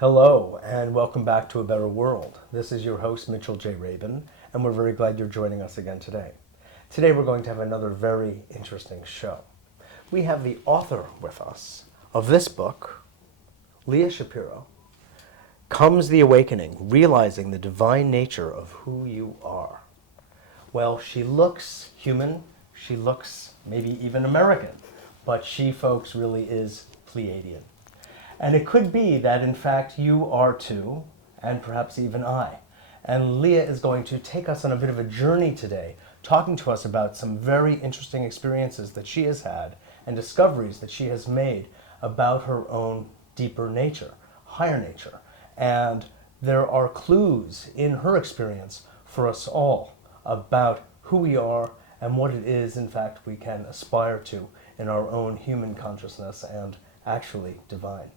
Hello, and welcome back to A Better World. This is your host, Mitchell J. Rabin, and we're very glad you're joining us again today. Today we're going to have another very interesting show. We have the author with us of this book, Leah Schapiro, Comes the Awakening, Realizing the Divine Nature of Who You Are. Well, she looks human, she looks maybe even American, but she, folks, really is Pleiadian. And it could be that, in fact, you are too, and perhaps even I. And Leah is going to take us on a bit of a journey today, talking to us about some very interesting experiences that she has had and discoveries that she has made about her own deeper nature, higher nature. And there are clues in her experience for us all about who we are and what it is, in fact, we can aspire to in our own human consciousness and actually divine.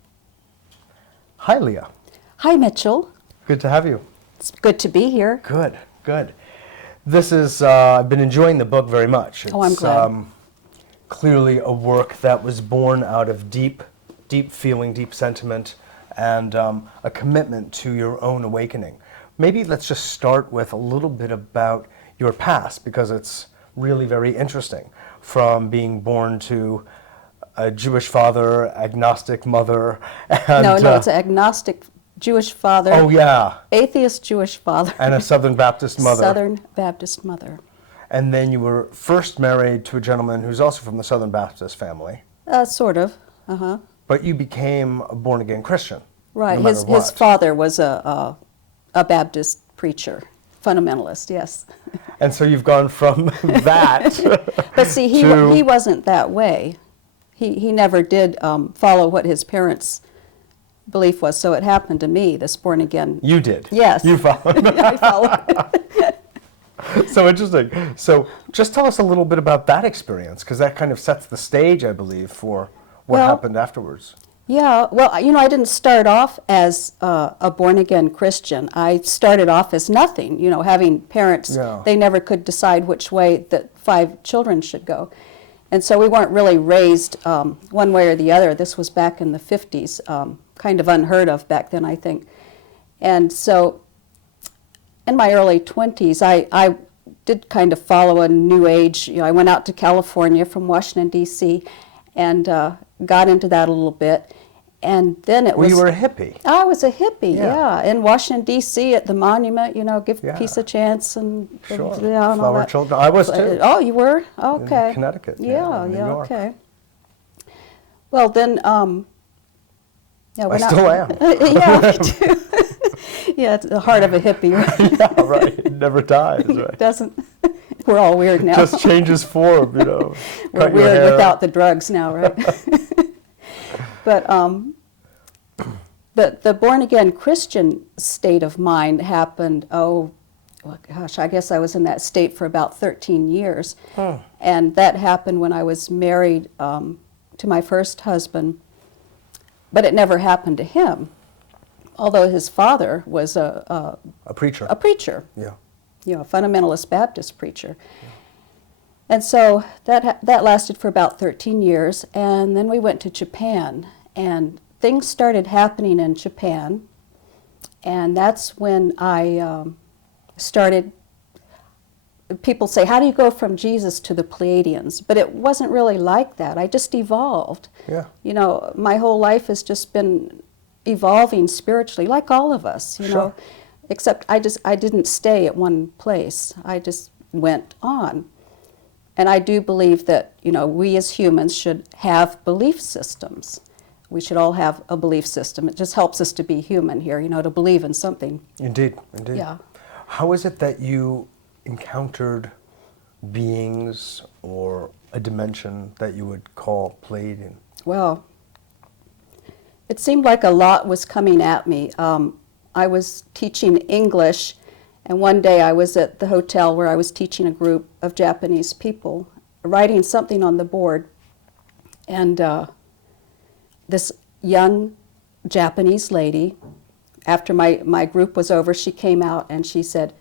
Hi, Leah. Hi, Mitchell. Good to have you. It's good to be here. Good, good. This is, I've been enjoying the book very much. It's, I'm glad. Clearly a work that was born out of deep feeling, deep sentiment, and a commitment to your own awakening. Maybe let's just start with a little bit about your past, because it's really very interesting. From being born to a Jewish father, agnostic mother, and... No, it's an agnostic Jewish father. Oh, yeah. Atheist Jewish father. And a Southern Baptist mother. Southern Baptist mother. And then you were first married to a gentleman who's also from the Southern Baptist family. Sort of, uh-huh. But you became a born-again Christian. Right, no his father was a Baptist preacher, fundamentalist, yes. And so you've gone from that But see, he wasn't that way. He never did follow what his parents' belief was, so it happened to me, this born-again. You did? Yes. You followed? I followed. So interesting. So just tell us a little bit about that experience, because that kind of sets the stage, I believe, for what happened afterwards. Yeah, well, I didn't start off as a born-again Christian. I started off as nothing, having parents, They never could decide which way the 5 children should go. And so we weren't really raised one way or the other. This was back in the 50s, kind of unheard of back then, I think. And so in my early 20s, I did kind of follow a new age. I went out to California from Washington, D.C., and got into that a little bit. And then it was... Well, you were a hippie. I was a hippie, yeah. In Washington, D.C. at the monument, give peace a chance and... Sure, and all flower that. children. I was too. Oh, you were? Okay. In Connecticut. Yeah, New York. okay. Well, then... I still am. Yeah, me too. Yeah, it's the heart of a hippie, right? Yeah, right. It never dies, right? It doesn't. We're all weird now. Just changes form, We're weird without the drugs now, right? But the born-again Christian state of mind happened, I guess I was in that state for about 13 years. And that happened when I was married to my first husband, but it never happened to him, although his father was a preacher. A preacher. Yeah. A fundamentalist Baptist preacher. Yeah. And so that lasted for about 13 years, and then we went to Japan, and things started happening in Japan, and that's when I started. People say, how do you go from Jesus to the Pleiadians? But it wasn't really like that. I just evolved. Yeah. My whole life has just been evolving spiritually, like all of us, Sure. Except I didn't stay at one place. I just went on. And I do believe that, we as humans should have belief systems. We should all have a belief system. It just helps us to be human here, to believe in something. Indeed. Yeah. How is it that you encountered beings or a dimension that you would call Pleiadian? Well, it seemed like a lot was coming at me. I was teaching English, and one day I was at the hotel where I was teaching a group of Japanese people, writing something on the board, and this young Japanese lady, after my group was over, she came out and she said,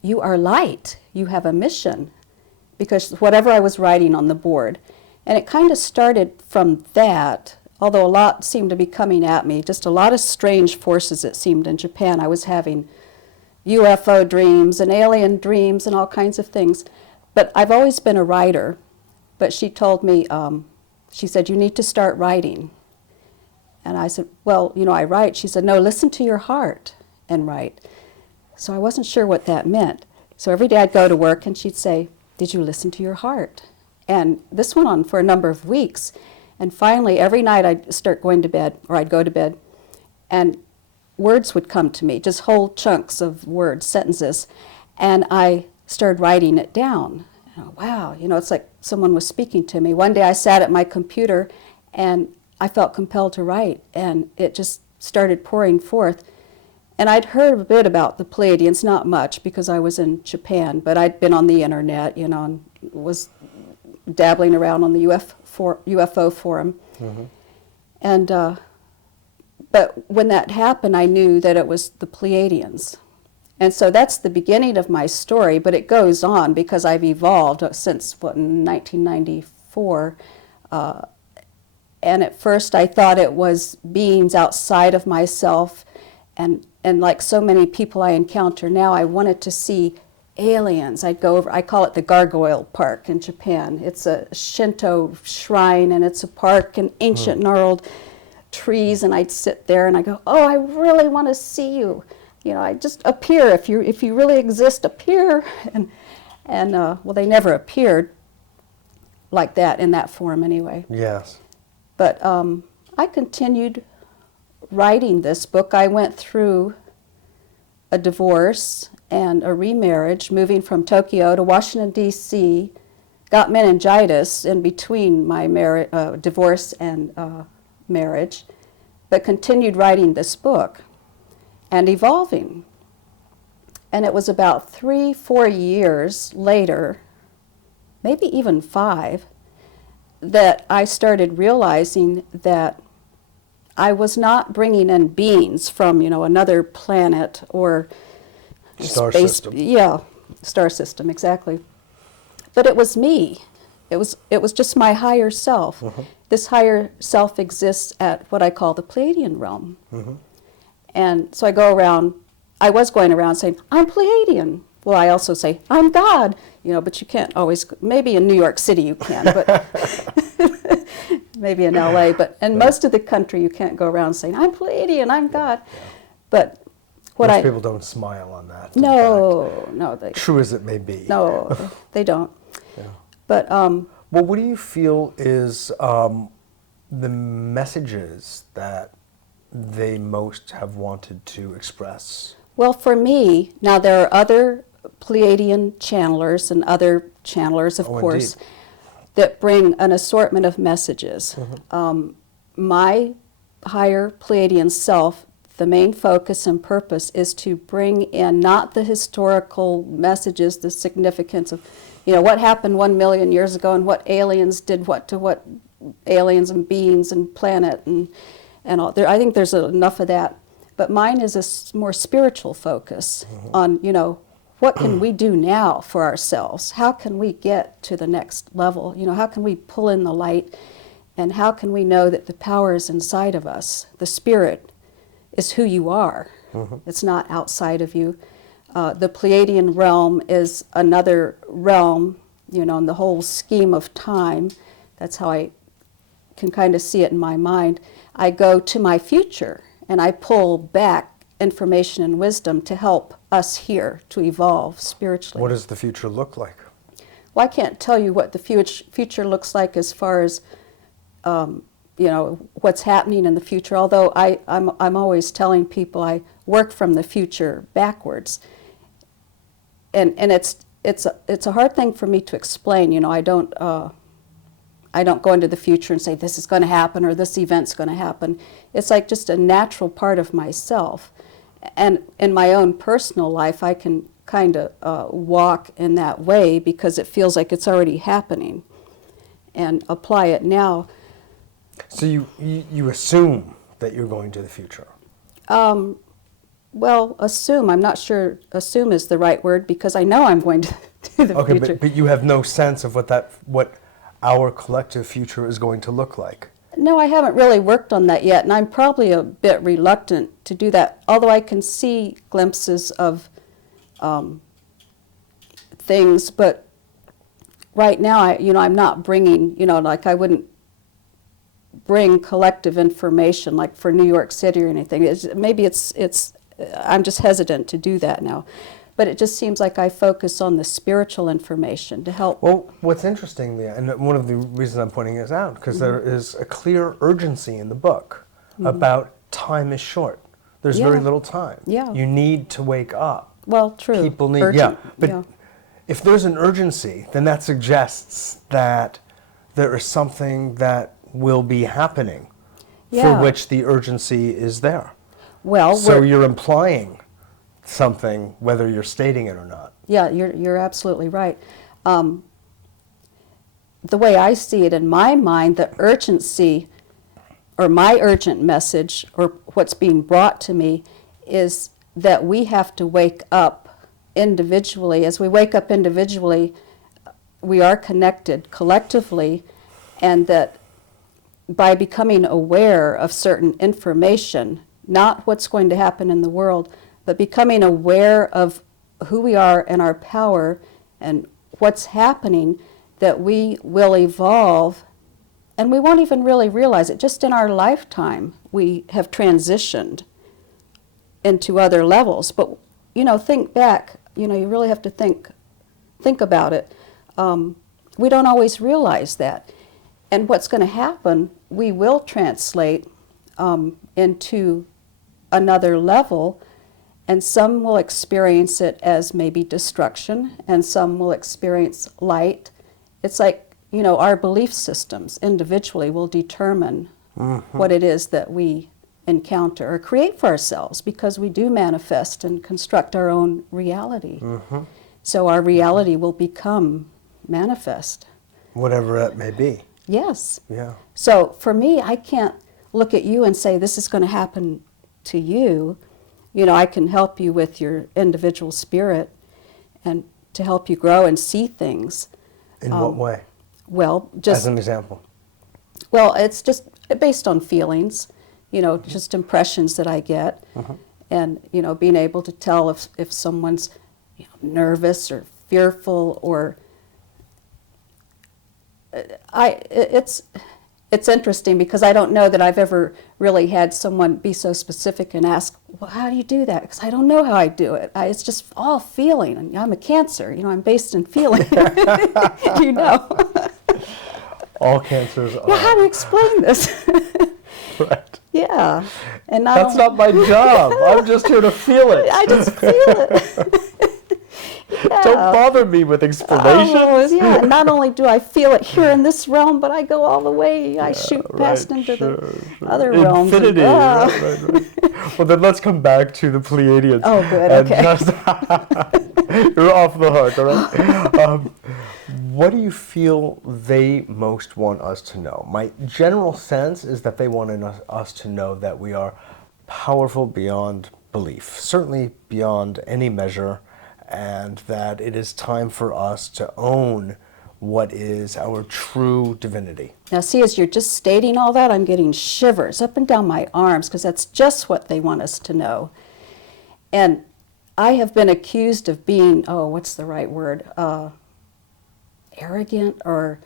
"You are light, you have a mission," because whatever I was writing on the board. And it kind of started from that. although a lot seemed to be coming at me, just a lot of strange forces, it seemed, in Japan. I was having UFO dreams and alien dreams and all kinds of things. But I've always been a writer. But she told me, she said, you need to start writing. And I said, well, you know, I write. She said, no, listen to your heart and write. So I wasn't sure what that meant. So every day I'd go to work and she'd say, did you listen to your heart? And this went on for a number of weeks. And finally, every night I'd start going to bed, or I'd go to bed, and words would come to me, just whole chunks of words, sentences. And I started writing it down. And, wow, you know, it's like someone was speaking to me. One day I sat at my computer and I felt compelled to write, and it just started pouring forth. And I'd heard a bit about the Pleiadians, not much, because I was in Japan, but I'd been on the internet, you know, and was dabbling around on the UFO forum. Mm-hmm. And but when that happened, I knew that it was the Pleiadians. And so that's the beginning of my story, but it goes on because I've evolved since, 1994. And at first I thought it was beings outside of myself, and like so many people I encounter now, I wanted to see aliens. I'd go over, I call it the Gargoyle Park in Japan. It's a Shinto shrine, and it's a park and ancient gnarled trees, and I'd sit there and I go, oh, I really want to see you. You know, I just appear. If you really exist, appear. And well, they never appeared like that in that form anyway. Yes. But I continued writing this book. I went through a divorce and a remarriage, moving from Tokyo to Washington, D.C., got meningitis in between my divorce and marriage, but continued writing this book and evolving. And it was about 3-4 years later, maybe even 5, that I started realizing that I was not bringing in beings from, you know, another planet or Star space. system. Yeah, star system, exactly. But it was me. It was just my higher self. Mm-hmm. This higher self exists at what I call the Pleiadian realm. Mm-hmm. And so I was going around saying, I'm Pleiadian. Well, I also say, I'm God, you know, but you can't always, maybe in New York City you can, but maybe in LA, but in most of the country you can't go around saying, I'm Pleiadian, I'm God. Yeah. But most people don't smile on that. No. True as it may be. No, they don't. Yeah. But well, what do you feel is the messages that they most have wanted to express? Well, for me, now there are other Pleiadian channelers and other channelers, of course, indeed, that bring an assortment of messages. Mm-hmm. My higher Pleiadian self, the main focus and purpose is to bring in not the historical messages, the significance of, you know, what happened 1 million years ago and what aliens did what to what aliens and beings and planet and all. I think there's enough of that. But mine is a more spiritual focus on, you know, what can we do now for ourselves? How can we get to the next level? You know, how can we pull in the light? And how can we know that the power is inside of us? The spirit is who you are. Mm-hmm. It's not outside of you. The Pleiadian realm is another realm, you know, in the whole scheme of time. That's how I can kind of see it in my mind. I go to my future and I pull back information and wisdom to help us here to evolve spiritually. What does the future look like? Well, I can't tell you what the future looks like as far as, you know, what's happening in the future, although I'm always telling people I work from the future backwards. And it's a hard thing for me to explain. You know, I don't go into the future and say this is going to happen or this event's going to happen. It's like just a natural part of myself. And in my own personal life, I can kind of walk in that way because it feels like it's already happening and apply it now. So you assume that you're going to the future? Well, assume. I'm not sure assume is the right word because I know I'm going to the future. Okay, but you have no sense of what our collective future is going to look like. No, I haven't really worked on that yet, and I'm probably a bit reluctant to do that, although I can see glimpses of things, but right now, I'm not bringing, like I wouldn't bring collective information like for New York City or anything. I'm just hesitant to do that now. But it just seems like I focus on the spiritual information to help. Well, what's interesting, Leah, and one of the reasons I'm pointing this out, because there is a clear urgency in the book about time is short. There's very little time. Yeah. You need to wake up. Well, true. People need, Urgent. But if there's an urgency, then that suggests that there is something that will be happening for which the urgency is there. Well, so you're implying something, whether you're stating it or not. Yeah, you're absolutely right. The way I see it in my mind, the urgency, or my urgent message, or what's being brought to me, is that we have to wake up individually. As we wake up individually, we are connected collectively, and that by becoming aware of certain information, not what's going to happen in the world, but becoming aware of who we are and our power and what's happening, that we will evolve, and we won't even really realize it. Just in our lifetime, we have transitioned into other levels. But, think back, you really have to think about it. We don't always realize that. And what's going to happen, we will translate into another level, and some will experience it as maybe destruction, and some will experience light. It's like, our belief systems individually will determine what it is that we encounter or create for ourselves, because we do manifest and construct our own reality. So our reality will become manifest. Whatever that may be. Yes. Yeah. So for me, I can't look at you and say, this is going to happen to you. I can help you with your individual spirit and to help you grow and see things. In what way? Well, just... As an example. Well, it's just based on feelings, just impressions that I get. And, being able to tell if someone's nervous or fearful or... It's interesting because I don't know that I've ever really had someone be so specific and ask, well, how do you do that? Because I don't know how I do it. It's just all feeling. And I'm a Cancer, I'm based in feeling. All cancers are. Yeah, how to explain this? Right. Yeah. And that's not my job. I'm just here to feel it. I just feel it. Yeah. Don't bother me with explanations. Yeah. Not only do I feel it here in this realm, but I go all the way. I shoot past into the other realms. Infinity. Right. Well, then let's come back to the Pleiadians. Oh, good. Okay. You're off the hook, all right? What do you feel they most want us to know? My general sense is that they want us to know that we are powerful beyond belief, certainly beyond any measure, and that it is time for us to own what is our true divinity. Now see, as you're just stating all that, I'm getting shivers up and down my arms, because that's just what they want us to know. And I have been accused of being, what's the right word, arrogant or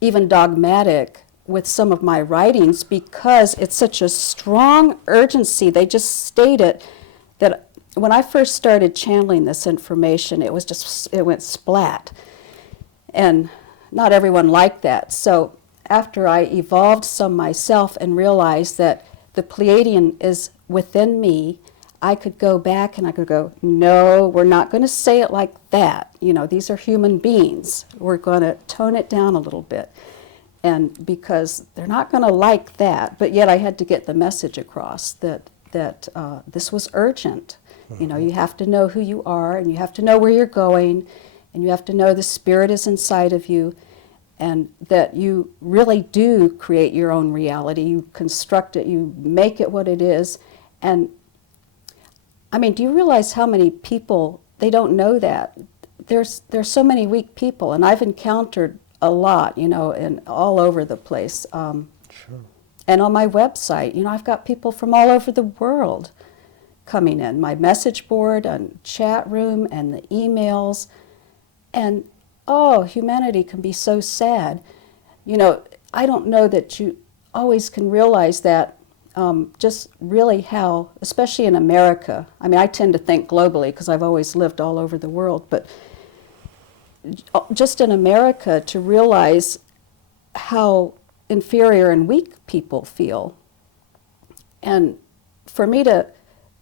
even dogmatic with some of my writings, because it's such a strong urgency. They just state it, that when I first started channeling this information, it went splat. And not everyone liked that. So after I evolved some myself and realized that the Pleiadian is within me, I could go back and I could go, no, we're not going to say it like that. These are human beings. We're going to tone it down a little bit. And because they're not going to like that, but yet I had to get the message across that this was urgent. You have to know who you are, and you have to know where you're going, and you have to know the spirit is inside of you, and that you really do create your own reality. You construct it, you make it what it is. And do you realize how many people, they don't know that? There's so many weak people, and I've encountered a lot, and all over the place. Sure. And on my website, I've got people from all over the world coming in. My message board and chat room and the emails. And, humanity can be so sad. I don't know that you always can realize that just really how, especially in America, I tend to think globally because I've always lived all over the world, but just in America to realize how inferior and weak people feel. And for me to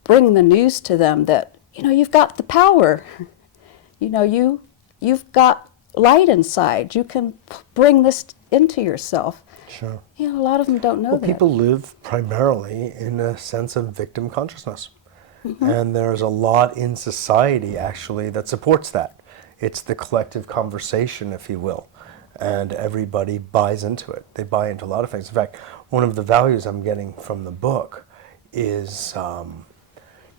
bring the news to them that, you've got the power. You've got light inside. You can bring this into yourself. Sure. A lot of them don't know that. People live primarily in a sense of victim consciousness. And there's a lot in society, actually, that supports that. It's the collective conversation, if you will. And everybody buys into it. They buy into a lot of things. In fact, one of the values I'm getting from the book is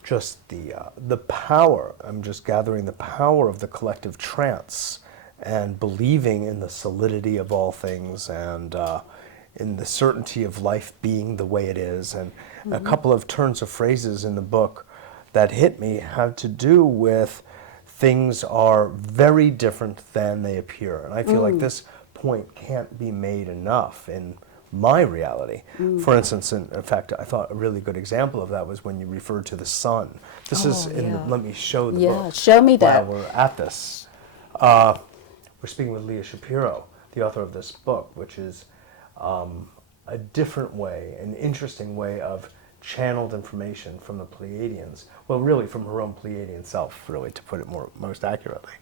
just the power. I'm just gathering the power of the collective trance and believing in the solidity of all things and in the certainty of life being the way it is. And a couple of turns of phrases in the book that hit me have to do with things are very different than they appear. And I feel like this point can't be made enough in my reality. For instance, in fact, I thought a really good example of that was when you referred to the sun. This is let me show the book. Yeah, show me that. While we're at this. We're speaking with Schapiro, the author of this book, which is a different way, an interesting way of channeled information from the Pleiadians. Well, really from her own Pleiadian self, really, to put it most accurately.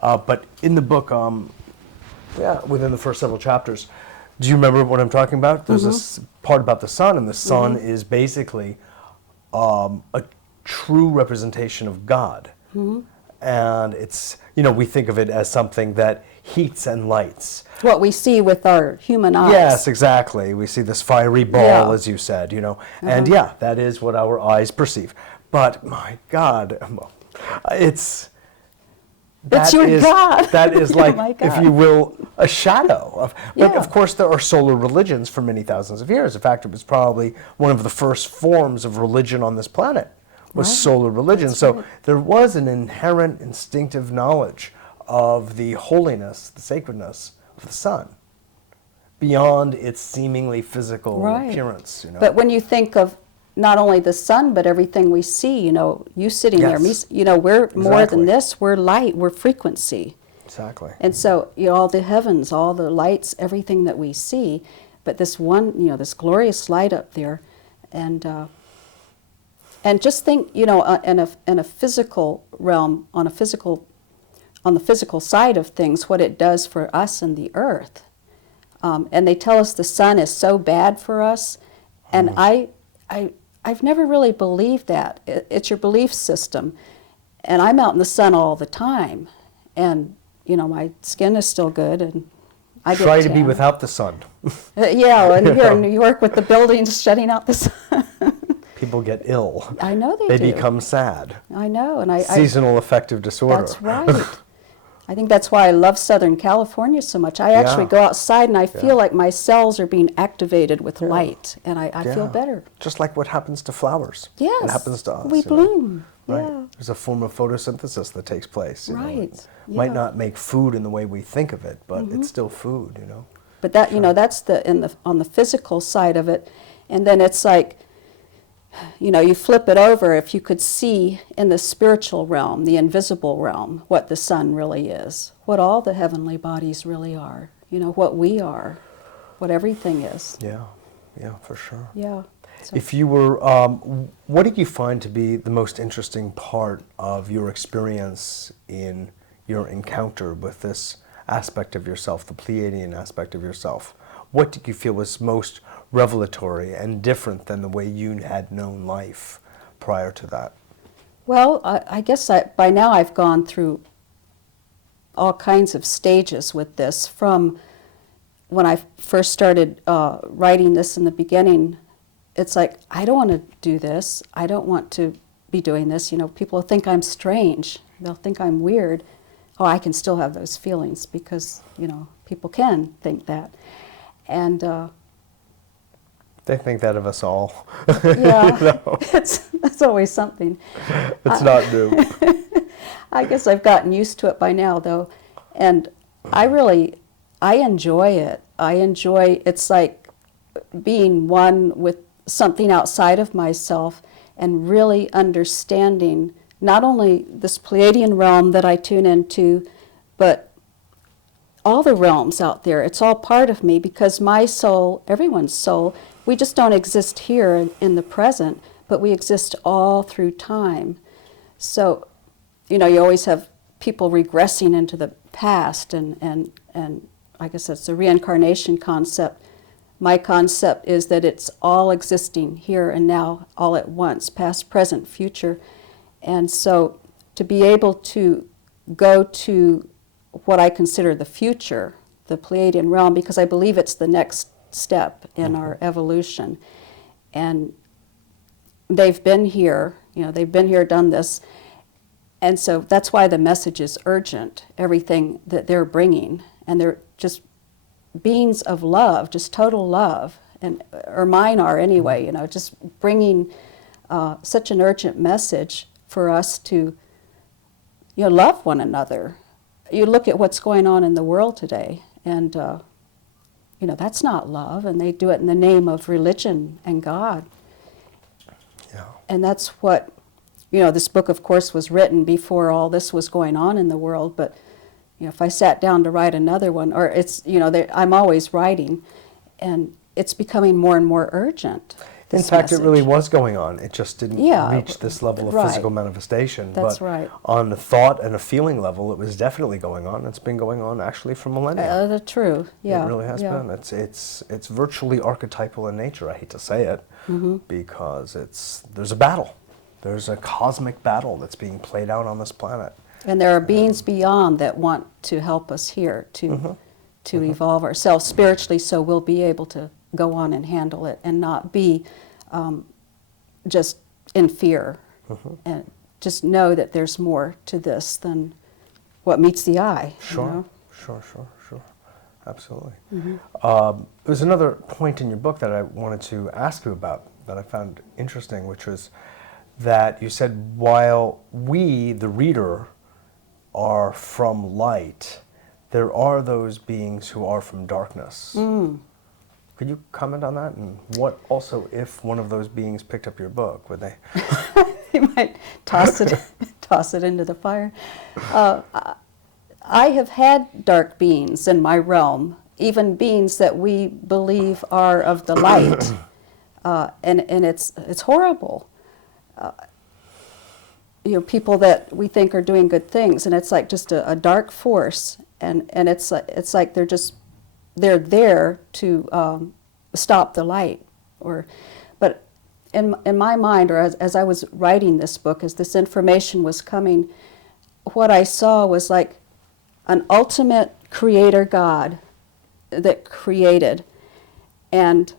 But in the book, within the first several chapters, do you remember what I'm talking about? There's this part about the sun, and the sun is basically a true representation of God. And it's, we think of it as something that heats and lights. What we see with our human eyes. Yes, exactly. We see this fiery ball, as you said, and that is what our eyes perceive. But my God, it's your God. That is like, my God. if you will, a shadow of. But of course, there are solar religions for many thousands of years. In fact, it was probably one of the first forms of religion on this planet. Was solar religion. So there was an inherent instinctive knowledge of the holiness, the sacredness of the sun, beyond its seemingly physical appearance. But when you think of not only the sun, but everything we see, you sitting there, me, we're more than this, we're light, we're frequency. Exactly. And so, all the heavens, all the lights, everything that we see, but this one, this glorious light up there, and just think, in a physical realm, on the physical side of things, what it does for us and the earth. And they tell us the sun is so bad for us, and I've never really believed that. It's your belief system, and I'm out in the sun all the time, and my skin is still good, and I get try to tan. be without the sun. And here in New York with the buildings shutting out the sun. People get ill. I know they do. They become sad. I know, and seasonal affective disorder. That's right. I think that's why I love Southern California so much. I actually go outside and I feel like my cells are being activated with light, and I feel better. Just like what happens to flowers. Yes. It happens to us. We bloom. Right. Yeah. There's a form of photosynthesis that takes place. Right. It might not make food in the way we think of it, but it's still food. But that that's on the physical side of it, and then it's like, you flip it over, if you could see in the spiritual realm, the invisible realm, what the sun really is, what all the heavenly bodies really are, what we are, what everything is. Yeah, for sure. Yeah. So. If you were, what did you find to be the most interesting part of your experience in your encounter with this aspect of yourself, the Pleiadian aspect of yourself? What did you feel was most revelatory and different than the way you had known life prior to that? Well, I guess by now I've gone through all kinds of stages with this. From when I first started writing this in the beginning, it's like, I don't want to do this. I don't want to be doing this. People will think I'm strange. They'll think I'm weird. Oh, I can still have those feelings because, people can think that. And They think that of us all. Yeah, No, that's always something. it's not new. I guess I've gotten used to it by now, though, and I enjoy it. It's like being one with something outside of myself and really understanding not only this Pleiadian realm that I tune into, but all the realms out there. It's all part of me because my soul, everyone's soul, we just don't exist here in the present, but we exist all through time. So, you always have people regressing into the past, and I guess that's the reincarnation concept. My concept is that it's all existing here and now, all at once, past, present, future. And so to be able to go to what I consider the future, the Pleiadian realm, because I believe it's the next step in our evolution. And they've been here, done this. And so that's why the message is urgent, everything that they're bringing. And they're just beings of love, just total love, or mine are anyway, just bringing such an urgent message for us to, love one another. You look at what's going on in the world today, and, that's not love, and they do it in the name of religion and God. Yeah. And that's what, this book, of course, was written before all this was going on in the world, but if I sat down to write another one, or I'm always writing, and it's becoming more and more urgent. In fact, it really was going on. It just didn't reach this level of right. physical manifestation. That's but right. On a thought and a feeling level, it was definitely going on. It's been going on actually for millennia. True. Yeah. It really has been. It's virtually archetypal in nature. I hate to say it, because there's a battle. There's a cosmic battle that's being played out on this planet. And there are beings beyond that want to help us here to evolve ourselves spiritually, so we'll be able to go on and handle it and not be just in fear. And just know that there's more to this than what meets the eye. Sure. Absolutely. There's another point in your book that I wanted to ask you about that I found interesting, which was that you said while we, the reader, are from light, there are those beings who are from darkness. Could you comment on that? And what also, if one of those beings picked up your book, would they? You might toss it into the fire. I have had dark beings in my realm, even beings that we believe are of the light, and it's horrible. People that we think are doing good things, and it's like just a dark force, and it's like they're there to stop the light, but in my mind, or as I was writing this book, as this information was coming, what I saw was like an ultimate creator God that created, and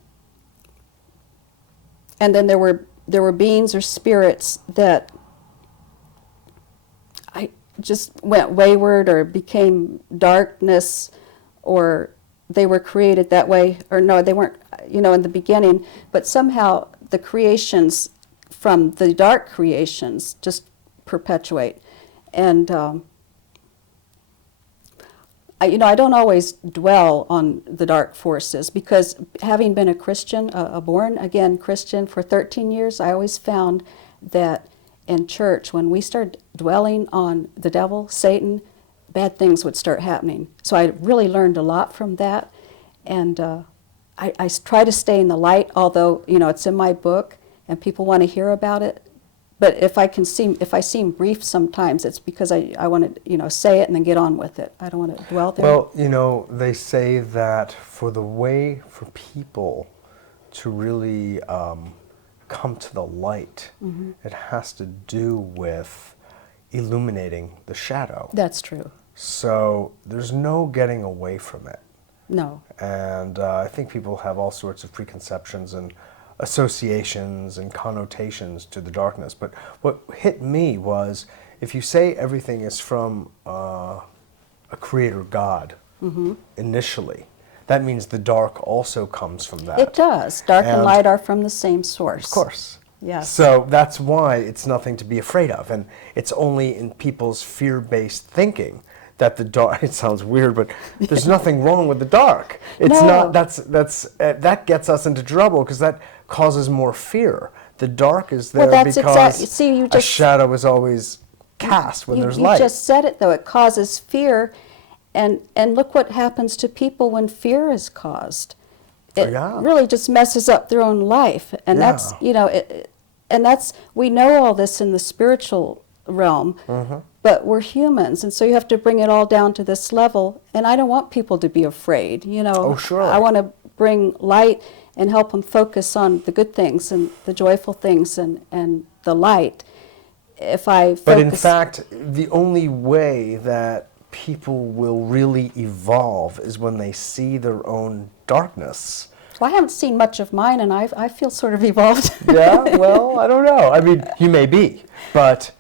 then there were beings or spirits that I just went wayward or became darkness, or they were created that way, or no, they weren't, in the beginning, but somehow the creations from the dark creations just perpetuate. And I don't always dwell on the dark forces, because having been a Christian, a born-again Christian for 13 years, I always found that in church, when we started dwelling on the devil, Satan, bad things would start happening. So I really learned a lot from that, and I try to stay in the light, although it's in my book and people want to hear about it. But if I seem brief sometimes, it's because I want to say it and then get on with it. I don't want to dwell there. Well, they say that for people to really come to the light, it has to do with illuminating the shadow. That's true. So there's no getting away from it. No. And I think people have all sorts of preconceptions and associations and connotations to the darkness. But what hit me was, if you say everything is from a creator God initially, that means the dark also comes from that. It does. Dark and And- light are from the same source. Of course. Yes. So that's why it's nothing to be afraid of. And it's only in people's fear-based thinking that the dark, it sounds weird, but there's nothing wrong with the dark. It's No. not, that gets us into trouble because that causes more fear. The dark is there Well, that's because see, you a just, shadow is always cast when there's you light. just said it, though. It causes fear. And look what happens to people when fear is caused. It Yeah. really just messes up their own life. And that's, Yeah. and that's, we know all this in the spiritual realm, but we're humans, and so you have to bring it all down to this level. And I don't want people to be afraid, Oh, surely. I want to bring light and help them focus on the good things and the joyful things and the light. If I focus, But in fact, the only way that people will really evolve is when they see their own darkness. well, I haven't seen much of mine, and I feel sort of evolved. Yeah, well, I don't know. I mean, you may be, but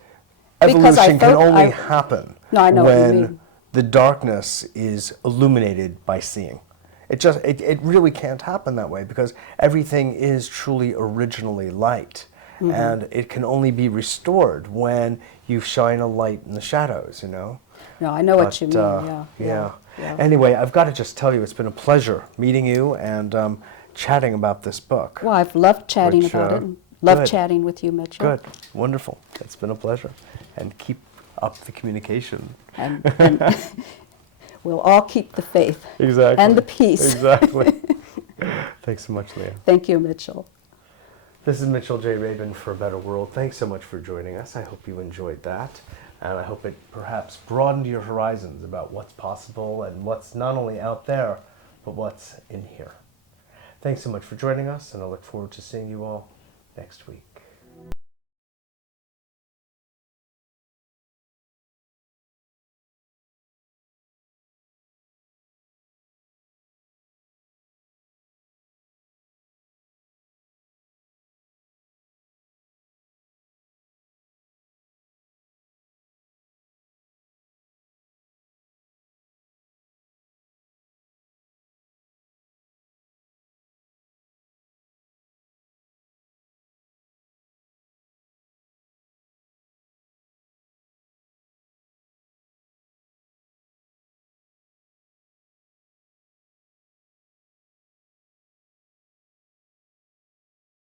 Because evolution can only I- happen No, I know what you when mean. the darkness is illuminated by seeing. It really can't happen that way because everything is truly originally light. Mm-hmm. And it can only be restored when you shine a light in the shadows, No, I know what you mean. But, Yeah. Anyway, I've got to just tell you, it's been a pleasure meeting you and chatting about this book. Well, I've loved chatting Which, about it. And love good. chatting with you, Mitchell. Good, wonderful. It's been a pleasure. And keep up the communication. And we'll all keep the faith. Exactly. And the peace. Exactly. Thanks so much, Leah. Thank you, Mitchell. This is Mitchell J. Rabin for A Better World. Thanks so much for joining us. I hope you enjoyed that. And I hope it perhaps broadened your horizons about what's possible and what's not only out there, but what's in here. Thanks so much for joining us, and I look forward to seeing you all next week.